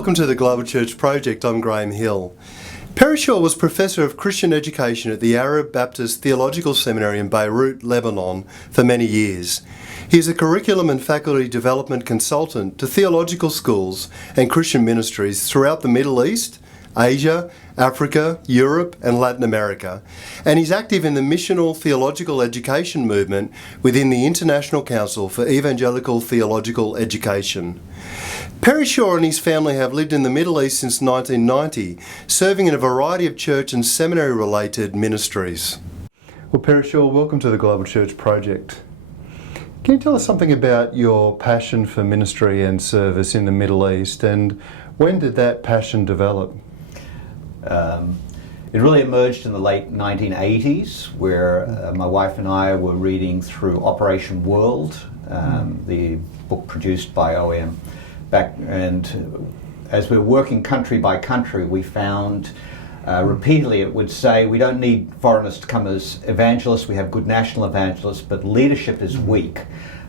Welcome to the GlobalChurch Project. I'm Graham Hill. Perry Shaw was Professor of Christian Education at the Arab Baptist Theological Seminary in Beirut, Lebanon, for many years. He is a curriculum and faculty development consultant to theological schools and Christian ministries throughout the Middle East, Asia, Africa, Europe and Latin America, and he's active in the missional theological education movement within the International Council for Evangelical Theological Education. Perry Shaw and his family have lived in the Middle East since 1990, serving in a variety of church and seminary-related ministries. Well, Perry Shaw, welcome to the Global Church Project. Can you tell us something about your passion for ministry and service in the Middle East, and when did that passion develop? It really emerged in the late 1980s, where my wife and I were reading through Operation World, the book produced by OEM. And as we were working country by country, we found repeatedly it would say we don't need foreigners to come as evangelists, we have good national evangelists, but leadership is weak.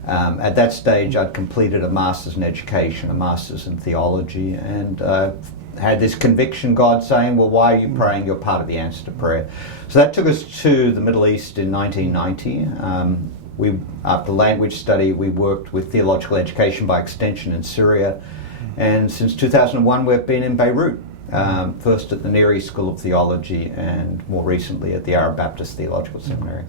At that stage I'd completed a master's in education, a master's in theology, and had this conviction, God saying, well, why are you praying? You're part of the answer to prayer. So that took us to the Middle East in 1990. After language study, we worked with Theological Education by extension in Syria. And since 2001, we've been in Beirut, first at the London School of Theology and more recently at the Arab Baptist Theological Seminary.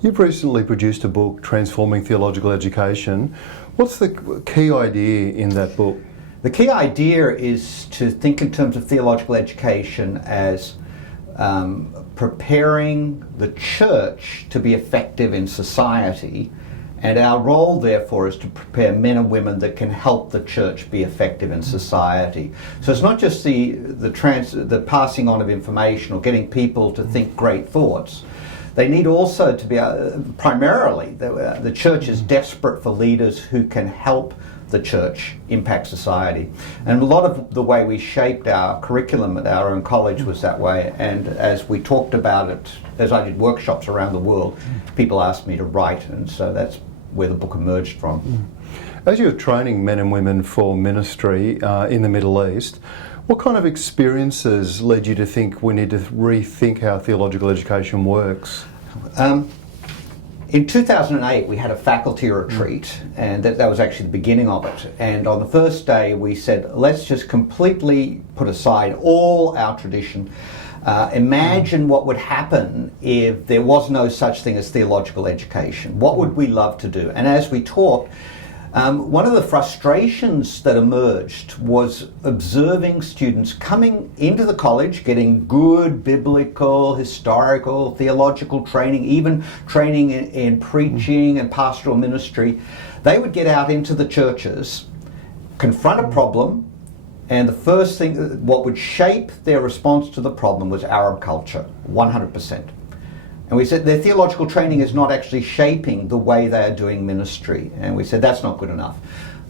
You've recently produced a book, Transforming Theological Education. What's the key idea in that book? The key idea is to think in terms of theological education as preparing the church to be effective in society, and our role therefore is to prepare men and women that can help the church be effective in society. So it's not just the passing on of information or getting people to think great thoughts. They need also to be, primarily, the church is desperate for leaders who can help the church impact society. And a lot of the way we shaped our curriculum at our own college was that way, and as we talked about it, as I did workshops around the world, people asked me to write, and so that's where the book emerged from. As you're training men and women for ministry in the Middle East, what kind of experiences led you to think we need to rethink how theological education works? In 2008, we had a faculty retreat, and that was actually the beginning of it. And on the first day, we said, let's just completely put aside all our tradition. Imagine what would happen if there was no such thing as theological education. What would we love to do? And as we talked, one of the frustrations that emerged was observing students coming into the college, getting good biblical, historical, theological training, even training in preaching and pastoral ministry. They would get out into the churches, confront a problem, and the first thing, what would shape their response to the problem was Arab culture, 100%. And we said their theological training is not actually shaping the way they are doing ministry. And we said that's not good enough.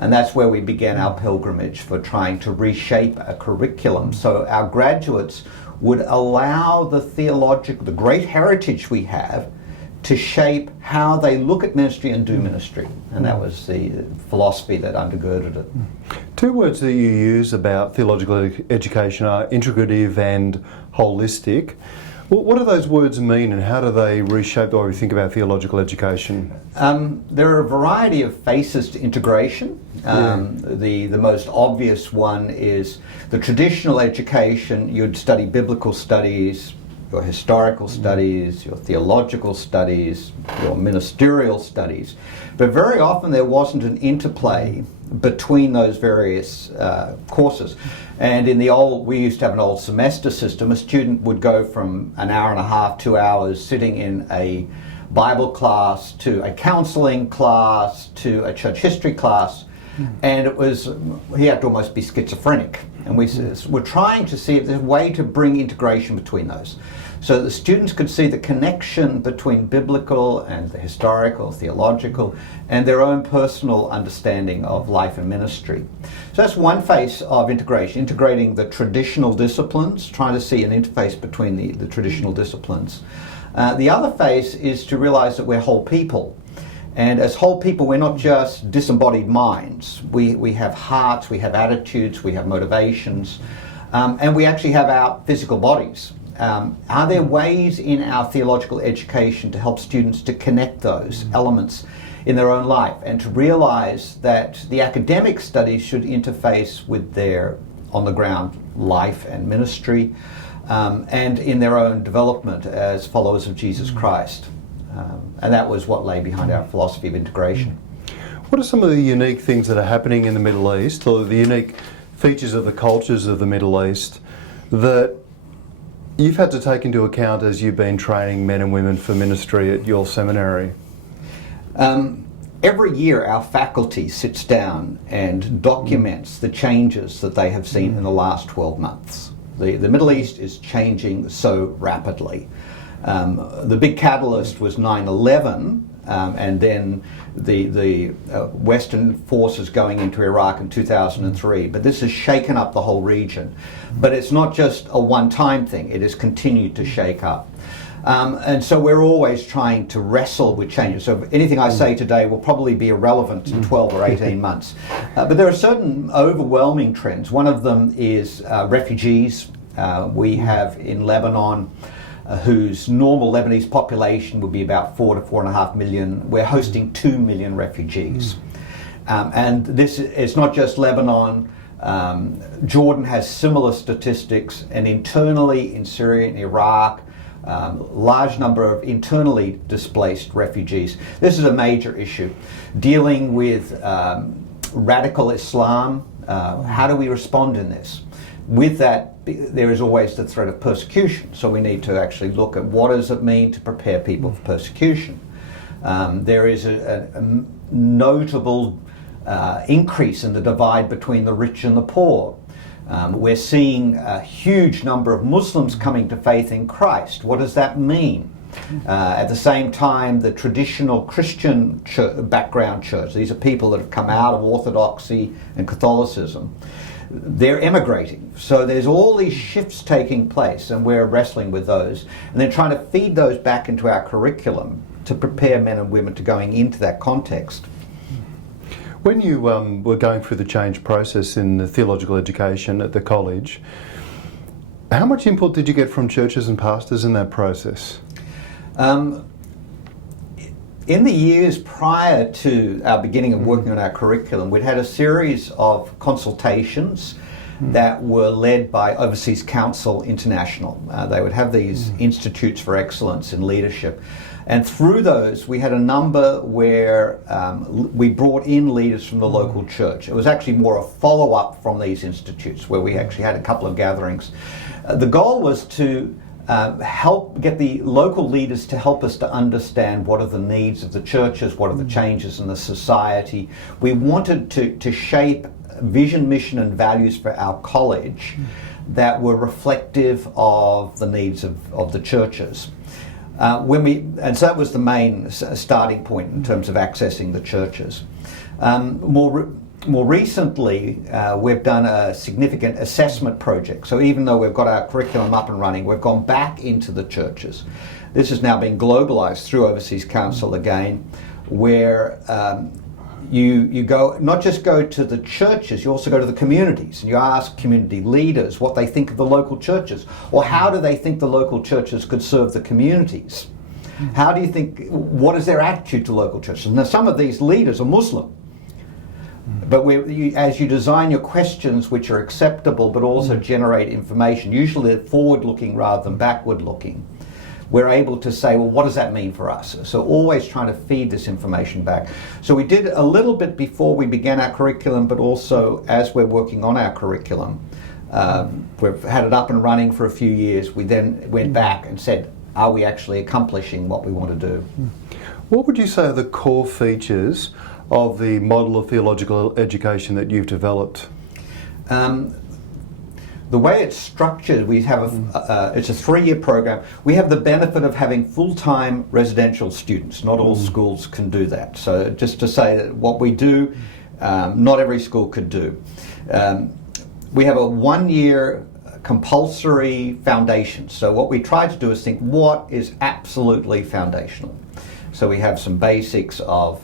And that's where we began our pilgrimage for trying to reshape a curriculum so our graduates would allow the great heritage we have to shape how they look at ministry and do ministry. And that was the philosophy that undergirded it. Two words that you use about theological education are integrative and holistic. What do those words mean, and how do they reshape the way we think about theological education? There are a variety of faces to integration. The most obvious one is the traditional education. You'd study biblical studies, your historical studies, your theological studies, your ministerial studies. But very often there wasn't an interplay between those various courses. And we used to have an old semester system. A student would go from an hour and a half, 2 hours sitting in a Bible class to a counseling class to a church history class. And he had to almost be schizophrenic. And we're trying to see if there's a way to bring integration between those, so that the students could see the connection between biblical and the historical, theological, and their own personal understanding of life and ministry. So that's one face of integration, integrating the traditional disciplines, trying to see an interface between the traditional disciplines. The other face is to realize that we're whole people. And as whole people, we're not just disembodied minds. We have hearts, we have attitudes, we have motivations, and we actually have our physical bodies. Are there ways in our theological education to help students to connect those elements in their own life and to realize that the academic studies should interface with their on-the-ground life and ministry, and in their own development as followers of Jesus Christ? And that was what lay behind our philosophy of integration. What are some of the unique things that are happening in the Middle East, or the unique features of the cultures of the Middle East that you've had to take into account as you've been training men and women for ministry at your seminary? Every year our faculty sits down and documents the changes that they have seen in the last 12 months. The Middle East is changing so rapidly. The big catalyst was 9/11, and then the Western forces going into Iraq in 2003. But this has shaken up the whole region. But it's not just a one-time thing, it has continued to shake up. And so we're always trying to wrestle with changes. So anything I say today will probably be irrelevant in 12 or 18 months. But there are certain overwhelming trends. One of them is refugees. We have in Lebanon, whose normal Lebanese population would be about 4 to 4.5 million. We're hosting 2 million refugees. And this is not just Lebanon. Jordan has similar statistics, and internally in Syria and Iraq, large number of internally displaced refugees. This is a major issue. Dealing with radical Islam, how do we respond in this? With that, there is always the threat of persecution, so we need to actually look at what does it mean to prepare people for persecution. There is a notable increase in the divide between the rich and the poor. We're seeing a huge number of Muslims coming to faith in Christ. What does that mean? At the same time, the traditional Christian background church, these are people that have come out of Orthodoxy and Catholicism, they're emigrating. So there's all these shifts taking place, and we're wrestling with those and then trying to feed those back into our curriculum to prepare men and women to going into that context. When you were going through the change process in the theological education at the college, how much input did you get from churches and pastors in that process? In the years prior to our beginning of working on our curriculum, we'd had a series of consultations that were led by Overseas Council International. They would have these institutes for excellence in leadership. And through those, we had a number where we brought in leaders from the local church. It was actually more a follow-up from these institutes, where we actually had a couple of gatherings. The goal was to help get the local leaders to help us to understand what are the needs of the churches, what are the changes in the society. We wanted to shape vision, mission, and values for our college that were reflective of the needs of the churches. And so that was the main starting point in terms of accessing the churches. More recently, we've done a significant assessment project. So even though we've got our curriculum up and running, we've gone back into the churches. This has now been globalized through Overseas Council again, where you go, not just go to the churches, you also go to the communities, and you ask community leaders what they think of the local churches, or how do they think the local churches could serve the communities? How do you think, what is their attitude to local churches? Now, some of these leaders are Muslim, but as you design your questions which are acceptable but also generate information, usually they're forward-looking rather than backward-looking, we're able to say, well, what does that mean for us? So always trying to feed this information back. So we did a little bit before we began our curriculum, but also as we're working on our curriculum. We've had it up and running for a few years. We then went back and said, are we actually accomplishing what we want to do? What would you say are the core features of the model of theological education that you've developed? The way it's structured, we have it's a 3-year program. We have the benefit of having full-time residential students. Not all schools can do that. So just to say that what we do, not every school could do. We have a 1-year compulsory foundation. So what we try to do is think what is absolutely foundational. So we have some basics of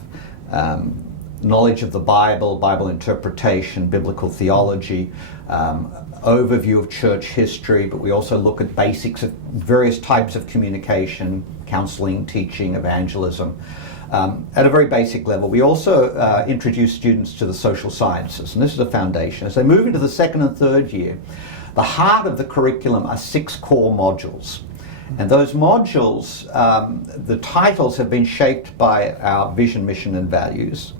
knowledge of the Bible, Bible interpretation, biblical theology, overview of church history, but we also look at basics of various types of communication, counseling, teaching, evangelism, at a very basic level. We also introduce students to the social sciences, and this is a foundation. As they move into the second and third year, the heart of the curriculum are 6 core modules. And those modules, the titles have been shaped by our vision, mission, and values.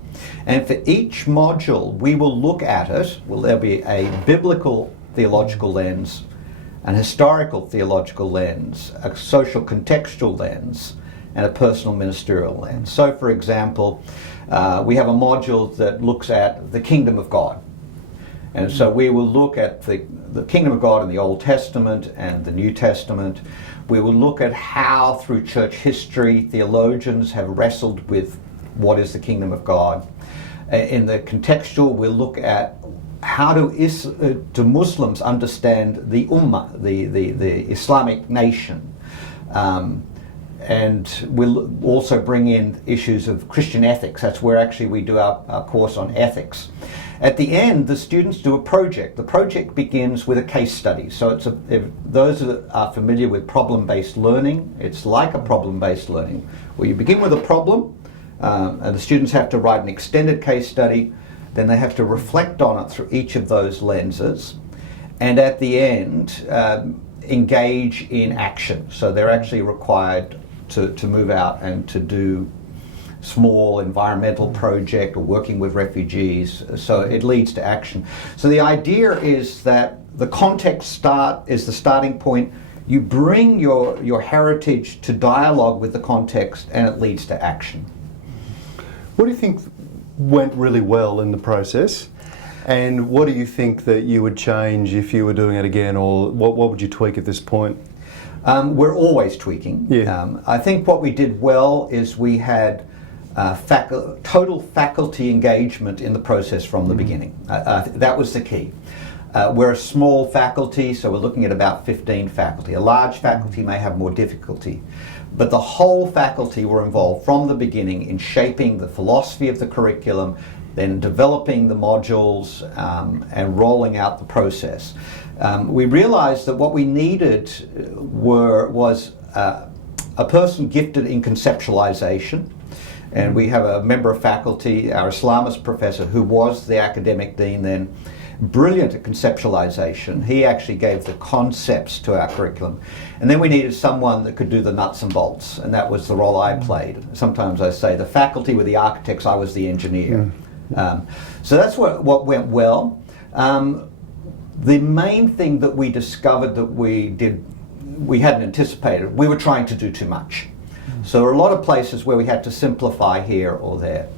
And for each module, we will look at it. Well, there'll be a biblical theological lens, an historical theological lens, a social contextual lens, and a personal ministerial lens. So, for example, we have a module that looks at the kingdom of God. And so we will look at the kingdom of God in the Old Testament and the New Testament. We will look at how, through church history, theologians have wrestled with what is the kingdom of God. In the contextual, we'll look at how do Muslims understand the Ummah, the Islamic nation. And we'll also bring in issues of Christian ethics. That's where actually we do our course on ethics. At the end, the students do a project. The project begins with a case study. So if those that are familiar with problem-based learning, it's like a problem-based learning, where you begin with a problem, and the students have to write an extended case study, then they have to reflect on it through each of those lenses, and at the end, engage in action. So they're actually required to move out and to do small environmental project or working with refugees, so it leads to action. So the idea is that the context is the starting point. You bring your heritage to dialogue with the context, and it leads to action. What do you think went really well in the process? And what do you think that you would change if you were doing it again, or what would you tweak at this point? We're always tweaking. Yeah. I think what we did well is we had total faculty engagement in the process from the beginning. That was the key. We're a small faculty, so we're looking at about 15 faculty. A large faculty may have more difficulty, but the whole faculty were involved from the beginning in shaping the philosophy of the curriculum, then developing the modules, and rolling out the process. We realized that what we needed was a person gifted in conceptualization. And we have a member of faculty, our Islamist professor, who was the academic dean then, brilliant at conceptualization. He actually gave the concepts to our curriculum. And then we needed someone that could do the nuts and bolts, and that was the role I played. Sometimes I say the faculty were the architects, I was the engineer. So that's what went well. The main thing that we discovered that we hadn't anticipated, we were trying to do too much. So there are a lot of places where we had to simplify here or there.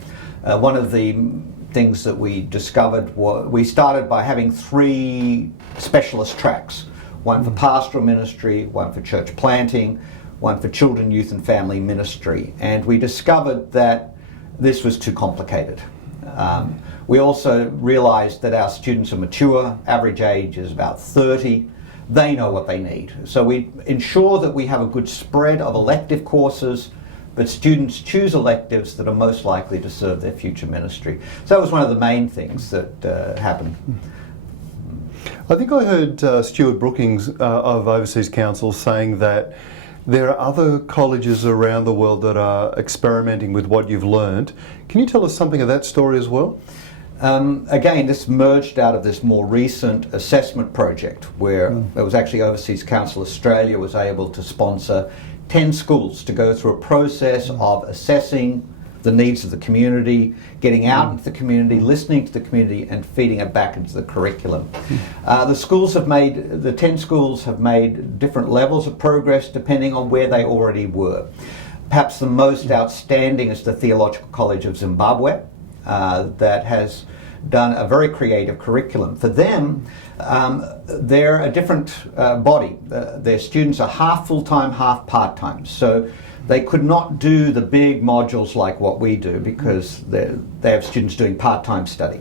One of the things that we discovered we started by having 3 specialist tracks. One for pastoral ministry, one for church planting, one for children, youth and family ministry. And we discovered that this was too complicated. We also realized that our students are mature, average age is about 30. They know what they need. So we ensure that we have a good spread of elective courses, but students choose electives that are most likely to serve their future ministry. So that was one of the main things that happened. I think I heard Stuart Brookings of Overseas Council saying that there are other colleges around the world that are experimenting with what you've learned. Can you tell us something of that story as well? Again, this merged out of this more recent assessment project where it was actually Overseas Council Australia was able to sponsor 10 schools to go through a process of assessing the needs of the community, getting out into the community, listening to the community, and feeding it back into the curriculum. The 10 schools have made different levels of progress depending on where they already were. Perhaps the most outstanding is the Theological College of Zimbabwe, that has done a very creative curriculum. For them, they're a different body. Their students are half full-time, half part-time. So they could not do the big modules like what we do because they have students doing part-time study.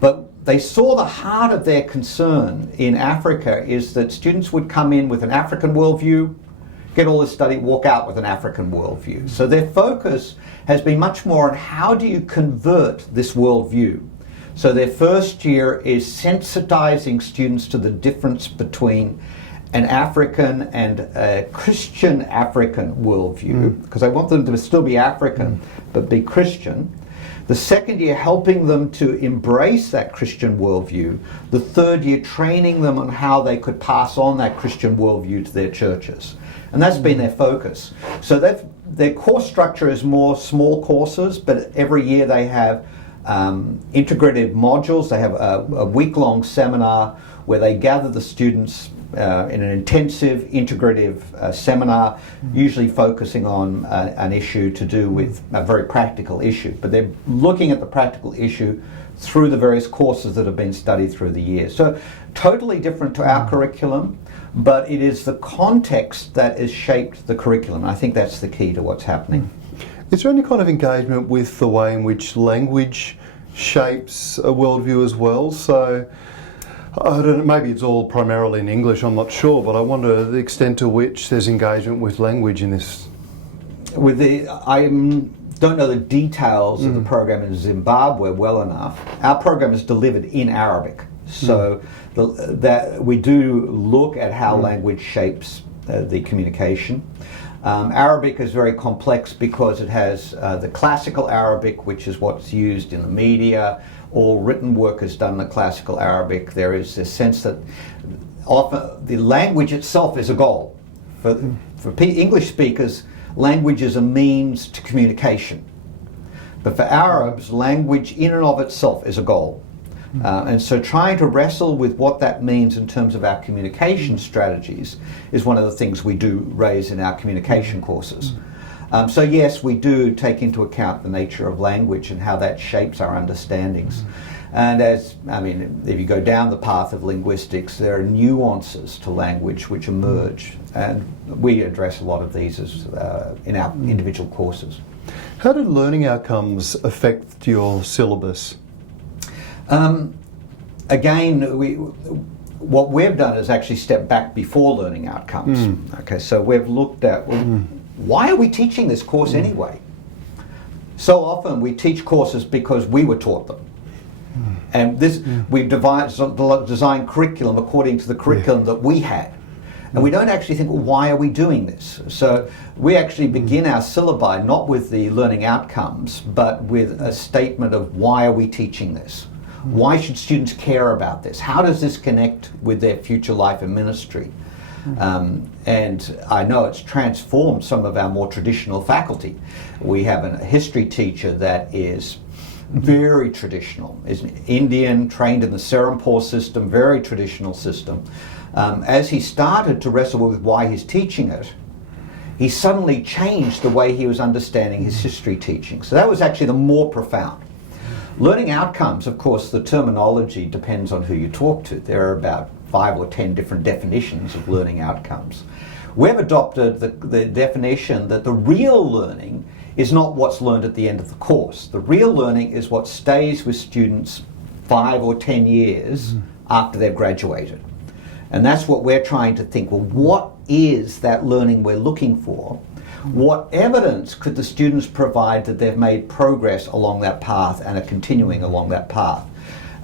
But they saw the heart of their concern in Africa is that students would come in with an African worldview, get all this study, walk out with an African worldview. So their focus has been much more on how do you convert this worldview. So their first year is sensitizing students to the difference between an African and a Christian African worldview, because I want them to still be African but be Christian. The second year helping them to embrace that Christian worldview. The third year training them on how they could pass on that Christian worldview to their churches. And that's been their focus. So their course structure is more small courses, but every year they have integrative modules. They have a week-long seminar where they gather the students in an intensive integrative seminar, usually focusing on an issue to do with a very practical issue. But they're looking at the practical issue through the various courses that have been studied through the year. So totally different to our curriculum, but it is the context that has shaped the curriculum. I think that's the key to what's happening. Is there any kind of engagement with the way in which language shapes a worldview as well? So, I don't know, maybe it's all primarily in English, I'm not sure, but I wonder the extent to which there's engagement with language in this. I don't know the details of the program in Zimbabwe well enough. Our program is delivered in Arabic, so that we do look at how language shapes the communication. Arabic is very complex because it has the classical Arabic, which is what's used in the media. All written work is done in the classical Arabic. There is this sense that often the language itself is a goal. For English speakers, language is a means to communication. But for Arabs, language in and of itself is a goal. And so trying to wrestle with what that means in terms of our communication strategies is one of the things we do raise in our communication courses. So yes, we do take into account the nature of language and how that shapes our understandings. And if you go down the path of linguistics, there are nuances to language which emerge, and we address a lot of these in our individual courses. How did learning outcomes affect your syllabus? Again, what we've done is actually step back before learning outcomes. Okay, so we've looked at, why are we teaching this course anyway? So often we teach courses because we were taught them. And we've designed curriculum according to the curriculum that we had. And we don't actually think, well, why are we doing this? So we actually begin our syllabi not with the learning outcomes, but with a statement of why are we teaching this? Why should students care about this? How does this connect with their future life and ministry? And I know it's transformed some of our more traditional faculty. We have a history teacher that is very traditional, is an Indian, trained in the Serampore system, very traditional system. As he started to wrestle with why he's teaching it, he suddenly changed the way he was understanding his history teaching. So that was actually the more profound. Learning outcomes, of course, the terminology depends on who you talk to. There are about 5 or 10 different definitions of learning outcomes. We've adopted the definition that the real learning is not what's learned at the end of the course. The real learning is what stays with students 5 or 10 years after they've graduated. And that's what we're trying to think, well, what is that learning we're looking for? What evidence could the students provide that they've made progress along that path and are continuing along that path?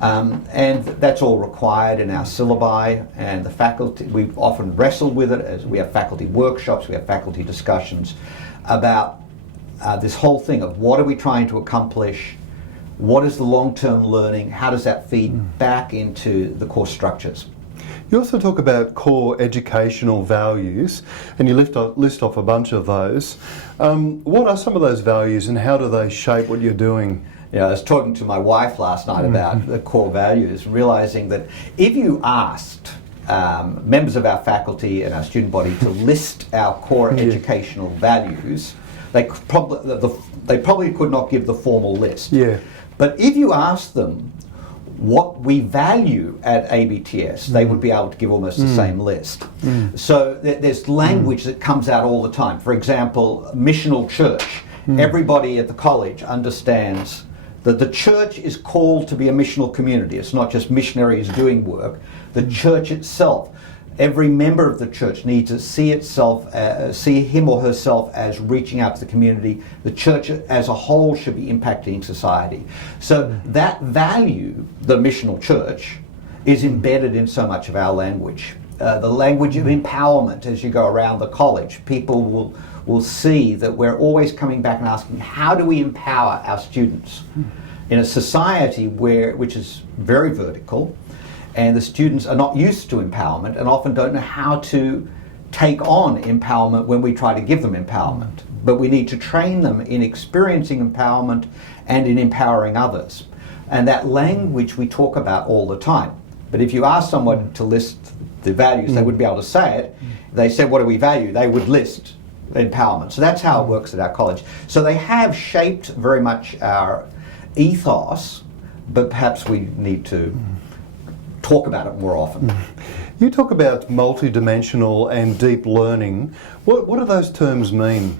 And that's all required in our syllabi, and the faculty, we often wrestle with it as we have faculty workshops, we have faculty discussions about this whole thing of what are we trying to accomplish, what is the long-term learning, how does that feed back into the course structures. You also talk about core educational values, and you list off a bunch of those. What are some of those values, and how do they shape what you're doing? Yeah, I was talking to my wife last night about the core values, realizing that if you asked members of our faculty and our student body to list our core educational values, they probably could not give the formal list. Yeah. But if you asked them what we value at ABTS, they would be able to give almost the same list. So there's language that comes out all the time. For example, missional church. Everybody at the college understands that the church is called to be a missional community. It's not just missionaries doing work. The church itself every member of the church needs to see him or herself as reaching out to the community. The church as a whole should be impacting society. So that value, the missional church, is embedded in so much of our language. The language of empowerment. As you go around the college, people will see that we're always coming back and asking, how do we empower our students? In a society which is very vertical, and the students are not used to empowerment and often don't know how to take on empowerment when we try to give them empowerment. But we need to train them in experiencing empowerment and in empowering others. And that language we talk about all the time. But if you ask someone to list the values, they wouldn't be able to say it. They said, what do we value? They would list empowerment. So that's how it works at our college. So they have shaped very much our ethos, but perhaps we need to talk about it more often. You talk about multidimensional and deep learning. What do those terms mean?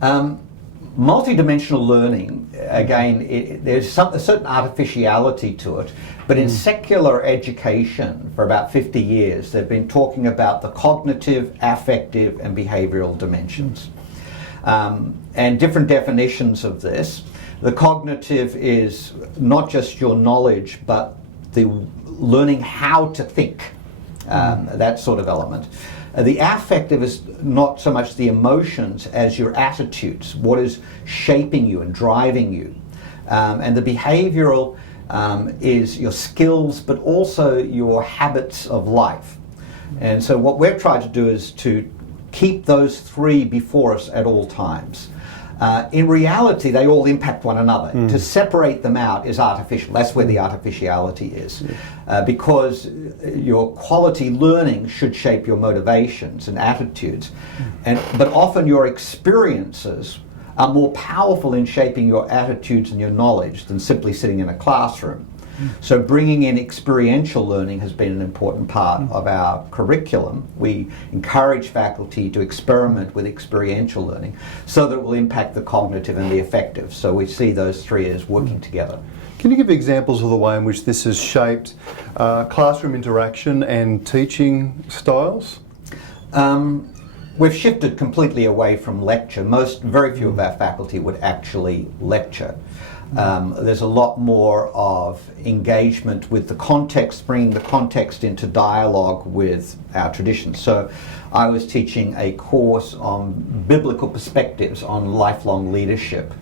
Multidimensional learning, again, there's a certain artificiality to it, but in secular education for about 50 years, they've been talking about the cognitive, affective, and behavioral dimensions. And different definitions of this. The cognitive is not just your knowledge, but the learning how to think, that sort of element. The affective is not so much the emotions as your attitudes, what is shaping you and driving you. And the behavioral is your skills, but also your habits of life. And so what we're trying to do is to keep those three before us at all times. In reality, they all impact one another. To separate them out is artificial. That's where the artificiality is. Because your quality learning should shape your motivations and attitudes. But often your experiences are more powerful in shaping your attitudes and your knowledge than simply sitting in a classroom. So bringing in experiential learning has been an important part of our curriculum. We encourage faculty to experiment with experiential learning so that it will impact the cognitive and the affective. So we see those three as working together. Can you give examples of the way in which this has shaped classroom interaction and teaching styles? We've shifted completely away from lecture. Very few of our faculty would actually lecture. There's a lot more of engagement with the context, bringing the context into dialogue with our traditions. So I was teaching a course on biblical perspectives on lifelong leadership.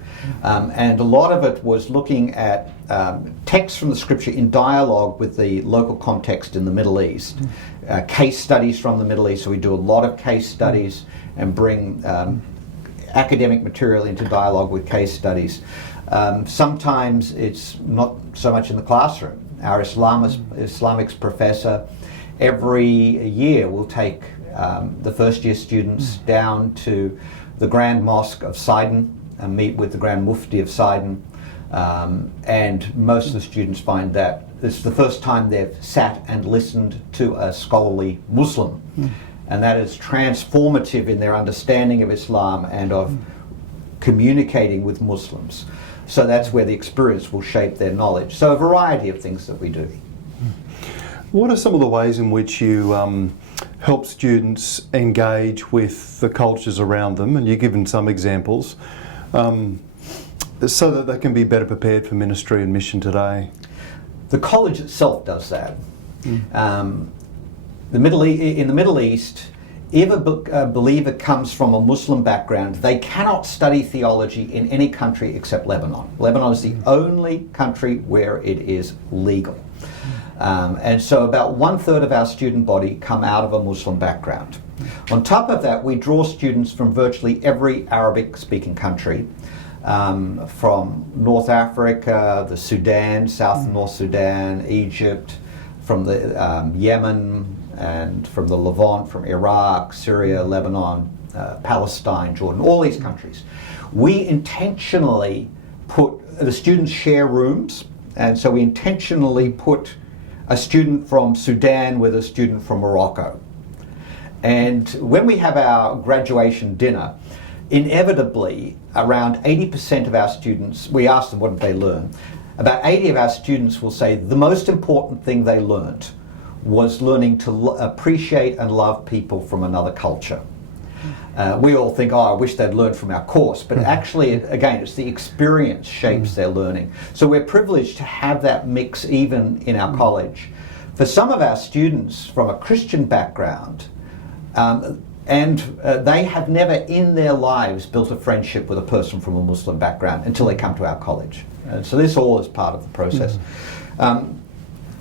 And a lot of it was looking at texts from the scripture in dialogue with the local context in the Middle East. Case studies from the Middle East, so we do a lot of case studies and bring academic material into dialogue with case studies. Sometimes it's not so much in the classroom. Our Islamics professor every year will take the first year students down to the Grand Mosque of Sidon and meet with the Grand Mufti of Sidon. And most of the students find that it's the first time they've sat and listened to a scholarly Muslim. And that is transformative in their understanding of Islam and of communicating with Muslims. So that's where the experience will shape their knowledge. So a variety of things that we do. What are some of the ways in which you help students engage with the cultures around them? And you've given some examples, so that they can be better prepared for ministry and mission today. The college itself does that. In the Middle East, if a believer comes from a Muslim background, they cannot study theology in any country except Lebanon. Lebanon is the only country where it is legal. And so about 1/3 of our student body come out of a Muslim background. On top of that, we draw students from virtually every Arabic-speaking country, from North Africa, the Sudan, South and North Sudan, Egypt, from the Yemen, and from the Levant, from Iraq, Syria, Lebanon, Palestine, Jordan, all these countries. We intentionally the students share rooms, and so we intentionally put a student from Sudan with a student from Morocco. And when we have our graduation dinner, inevitably around 80% of our students, we ask them what did they learn. About 80 of our students will say the most important thing they learned was learning to appreciate and love people from another culture. We all think, I wish they'd learned from our course, but actually, again, it's the experience shapes their learning. So we're privileged to have that mix even in our college. For some of our students from a Christian background, they have never in their lives built a friendship with a person from a Muslim background until they come to our college. So this all is part of the process.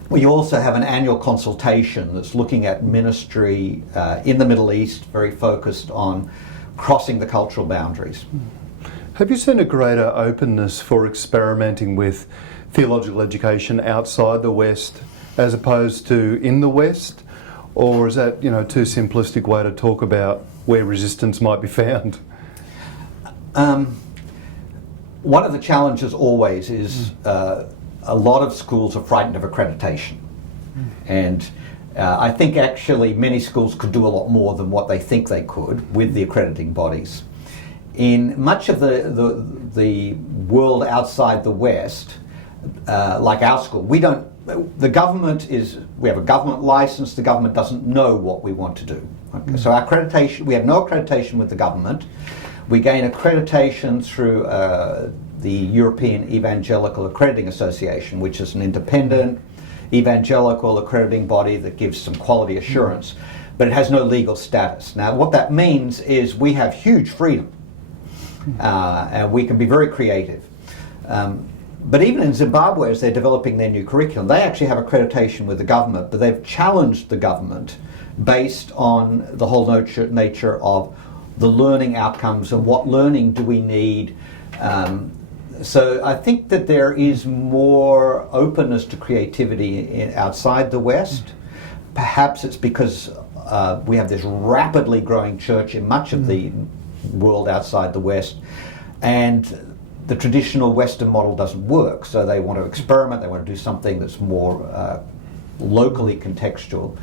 We also have an annual consultation that's looking at ministry in the Middle East, very focused on crossing the cultural boundaries. Have you seen a greater openness for experimenting with theological education outside the West as opposed to in the West? Or is that, too simplistic way to talk about where resistance might be found? One of the challenges always is a lot of schools are frightened of accreditation. And I think actually many schools could do a lot more than what they think they could with the accrediting bodies. In much of the world outside the West, like our school, we have a government license, the government doesn't know what we want to do. Okay? So our accreditation, we have no accreditation with the government. We gain accreditation through the European Evangelical Accrediting Association, which is an independent evangelical accrediting body that gives some quality assurance, but it has no legal status. Now, what that means is we have huge freedom, and we can be very creative. But even in Zimbabwe, as they're developing their new curriculum, they actually have accreditation with the government, but they've challenged the government based on the whole nature of the learning outcomes and what learning do we need. So I think that there is more openness to creativity outside the West. Perhaps it's because we have this rapidly growing church in much of the world outside the West, and the traditional Western model doesn't work, so they want to experiment, they want to do something that's more locally contextual.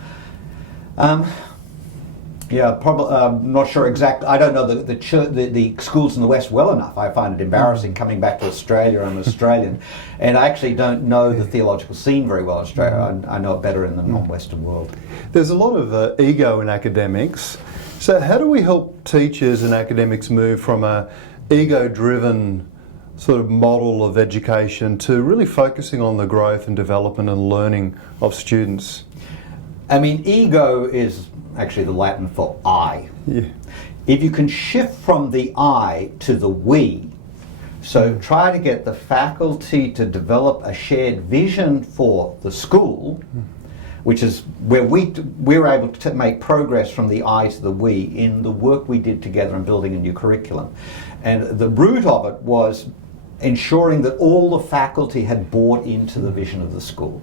Probably. I'm not sure exactly. I don't know the schools in the West well enough. I find it embarrassing coming back to Australia. I'm Australian, and I actually don't know the theological scene very well in Australia. I know it better in the non-Western world. There's a lot of ego in academics. So how do we help teachers and academics move from a ego-driven sort of model of education to really focusing on the growth and development and learning of students? I mean, ego is actually the Latin for I. Yeah. If you can shift from the I to the we, so try to get the faculty to develop a shared vision for the school, which is where we're able to make progress from the I to the we in the work we did together in building a new curriculum. And the root of it was ensuring that all the faculty had bought into the vision of the school.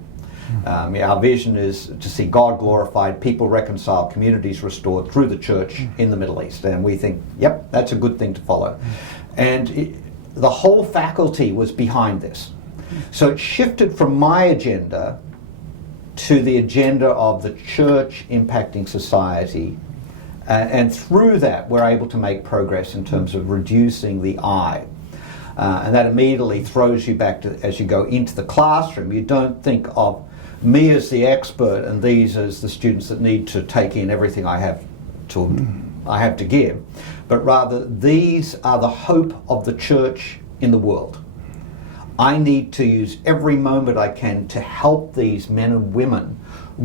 Our vision is to see God glorified, people reconciled, communities restored through the church in the Middle East. And we think, yep, that's a good thing to follow. And the whole faculty was behind this. So it shifted from my agenda to the agenda of the church impacting society. And through that, we're able to make progress in terms of reducing the I. And that immediately throws you back to, as you go into the classroom, you don't think of me as the expert and these as the students that need to take in everything I have to give, but rather these are the hope of the church in the world. I need to use every moment I can to help these men and women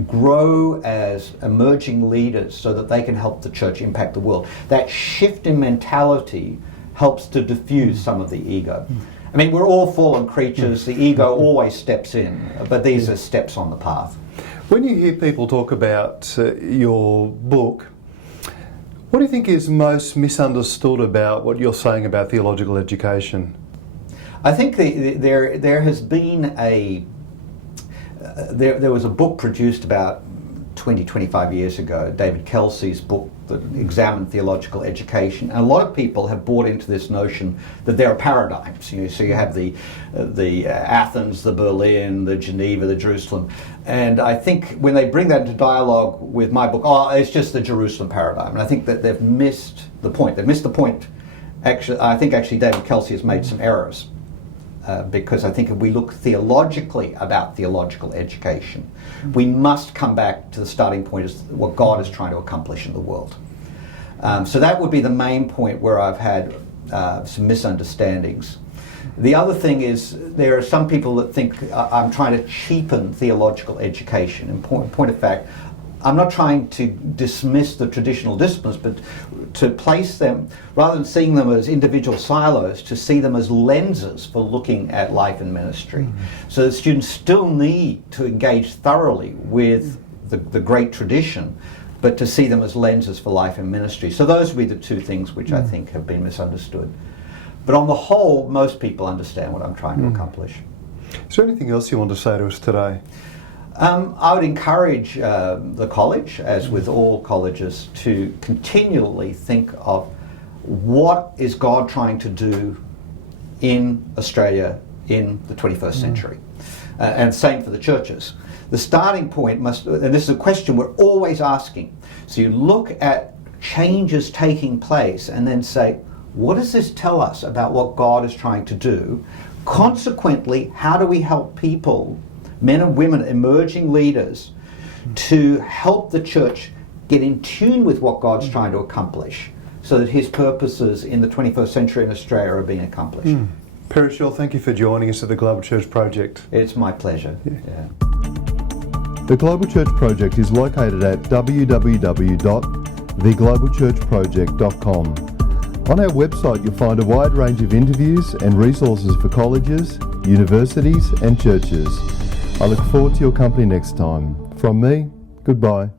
grow as emerging leaders so that they can help the church impact the world. That shift in mentality helps to diffuse some of the ego. I mean, we're all fallen creatures, the ego always steps in, but these are steps on the path. When you hear people talk about your book, what do you think is most misunderstood about what you're saying about theological education? I think there has been there was a book produced about 25 years ago, David Kelsey's book that examined theological education, and a lot of people have bought into this notion that there are paradigms. So you have the Athens, the Berlin, the Geneva, the Jerusalem, and I think when they bring that into dialogue with my book, it's just the Jerusalem paradigm, and I think that they've missed the point. They've missed the point. Actually, I think David Kelsey has made some errors. because I think if we look theologically about theological education, we must come back to the starting point as what God is trying to accomplish in the world. So that would be the main point where I've had some misunderstandings. The other thing is there are some people that think I'm trying to cheapen theological education. In point of fact, I'm not trying to dismiss the traditional disciplines, but to place them, rather than seeing them as individual silos, to see them as lenses for looking at life and ministry. So the students still need to engage thoroughly with the great tradition, but to see them as lenses for life and ministry. So those would be the two things which I think have been misunderstood. But on the whole, most people understand what I'm trying to accomplish. Is there anything else you want to say to us today? I would encourage the college, as with all colleges, to continually think of what is God trying to do in Australia in the 21st century. And same for the churches. The starting point must, and this is a question we're always asking, so you look at changes taking place and then say, what does this tell us about what God is trying to do? Consequently, how do we help people, men and women, emerging leaders, to help the church get in tune with what God's trying to accomplish so that his purposes in the 21st century in Australia are being accomplished? Perishil, thank you for joining us at the Global Church Project. It's my pleasure. Yeah. The Global Church Project is located at www.theglobalchurchproject.com. On our website you'll find a wide range of interviews and resources for colleges, universities and churches. I look forward to your company next time. From me, goodbye.